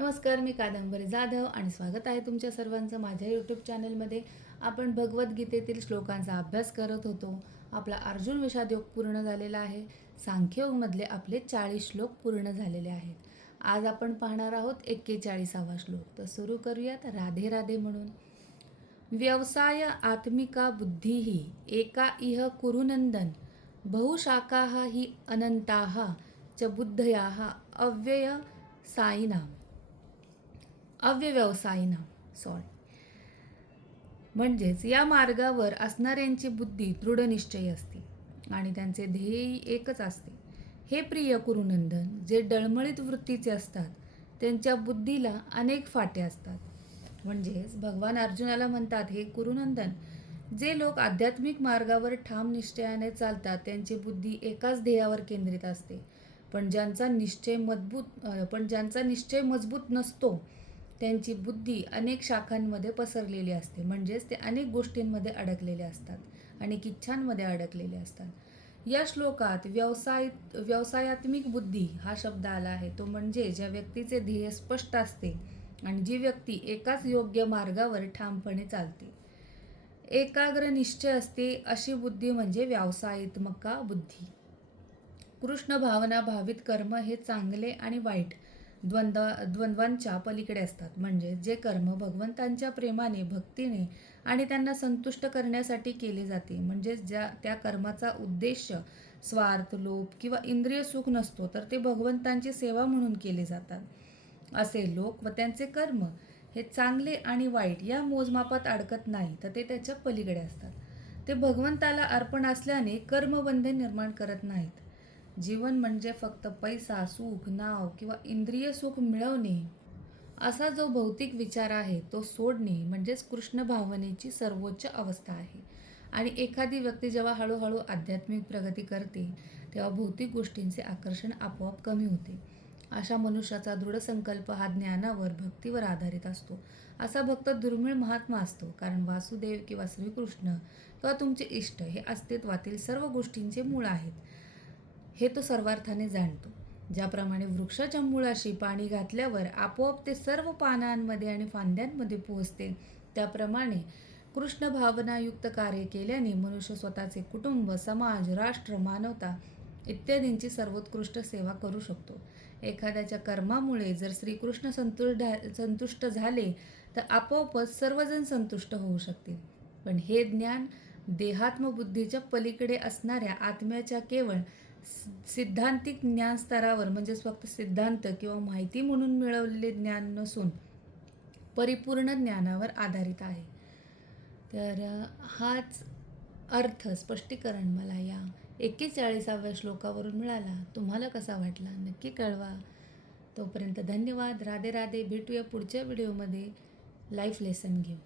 नमस्कार, मी कादंबरी जाधव आणि स्वागत आहे तुमच्या सर्वांचं माझ्या यूट्यूब चॅनलमध्ये. आपण भगवद्गीतेतील श्लोकांचा अभ्यास करत होतो. आपला अर्जुन विषाद योग पूर्ण झालेला आहे. सांख्ययोगमधले आपले 40 श्लोक पूर्ण झालेले आहेत. आज आपण पाहणार आहोत 41वा श्लोक. तर सुरू करूयात राधे राधे म्हणून. व्यवसाय आत्मिका बुद्धिही एका इह कुरुनंदन बहुशाखाः हि अनंताः च बुद्धयाः अव्यवसायिना. म्हणजेच या मार्गावर असणाऱ्यांची बुद्धी दृढ निश्चयी असते आणि त्यांचे ध्येय एकच असते. हे प्रिय कुरुनंदन, जे डळमळीत वृत्तीचे असतात त्यांच्या बुद्धीला अनेक फाटे असतात. म्हणजेच भगवान अर्जुनाला म्हणतात, हे कुरुनंदन, जे लोक आध्यात्मिक मार्गावर ठाम निश्चयाने चालतात त्यांची बुद्धी एकाच ध्येयावर केंद्रित असते. पण ज्यांचा निश्चय मजबूत नसतो त्यांची बुद्धी अनेक शाखांमध्ये पसरलेली असते. म्हणजेच ते अनेक गोष्टींमध्ये अडकलेले असतात, अनेक इच्छांमध्ये अडकलेले असतात. या श्लोकात व्यवसायात्मिक बुद्धी हा शब्द आला आहे. तो म्हणजे ज्या व्यक्तीचे ध्येय स्पष्ट असते आणि जी व्यक्ती एकाच योग्य मार्गावर ठामपणे चालते, एकाग्र निश्चय असते, अशी बुद्धी म्हणजे व्यवसायात्मका बुद्धी. कृष्ण भावना भावित कर्म हे चांगले आणि वाईट द्वंद्वांच्या पलीकडे असतात. म्हणजे जे कर्म भगवंतांच्या प्रेमाने, भक्तीने आणि त्यांना संतुष्ट करण्यासाठी केले जाते, म्हणजे त्या कर्माचा उद्देश स्वार्थ, लोभ किंवा इंद्रिय सुख नसतो, तर ते भगवंतांची सेवा म्हणून केले जातात. असे लोक व त्यांचे कर्म हे चांगले आणि वाईट या मोजमापात अडकत नाही, तर ते त्याच्या पलीकडे असतात. ते भगवंताला अर्पण असल्याने कर्मबंधन निर्माण करत नाहीत. जीवन म्हणजे फक्त पैसा, सुख, नाव किंवा इंद्रिय सुख मिळवणे असा जो भौतिक विचार आहे तो सोडणे म्हणजेच कृष्ण भावनेची सर्वोच्च अवस्था आहे. आणि एखादी व्यक्ती जेव्हा हळूहळू आध्यात्मिक प्रगती करते तेव्हा भौतिक गोष्टींचे आकर्षण आपोआप कमी होते. अशा मनुष्याचा दृढ संकल्प हा ज्ञानावर, भक्तीवर आधारित असतो. असा भक्त दुर्मिळ महात्मा असतो, कारण वासुदेव किंवा श्रीकृष्ण किंवा तुमचे इष्ट हे अस्तित्वातील सर्व गोष्टींचे मूळ आहेत, हे तो सर्वार्थाने जाणतो. ज्याप्रमाणे वृक्षाच्या मुळाशी पाणी घातल्यावर आपोआप ते सर्व पानांमध्ये आणि फांद्यांमध्ये पोहोचते, त्याप्रमाणे कृष्ण भावनायुक्त कार्य केल्याने मनुष्य स्वतःचे कुटुंब, समाज, राष्ट्र, मानवता इत्यादींची सर्वोत्कृष्ट सेवा करू शकतो. एखाद्याच्या कर्मामुळे जर श्रीकृष्ण संतुष्ट झाले तर आपोआपच सर्वजण संतुष्ट होऊ शकतील. पण हे ज्ञान देहात्मबुद्धीच्या पलीकडे असणाऱ्या आत्म्याच्या केवळ सिद्धांतिक ज्ञान स्तरावर, म्हणजेच फक्त सिद्धांत किंवा माहिती म्हणून मिळवलेले ज्ञान नसून परिपूर्ण ज्ञानावर आधारित आहे. तर हाच अर्थ, स्पष्टीकरण मला या 41व्या श्लोकावरून मिळाला. तुम्हाला कसा वाटला नक्की कळवा. तोपर्यंत धन्यवाद. राधे राधे. भेटूया पुढच्या व्हिडिओमध्ये लाईफ लेसन घेऊ.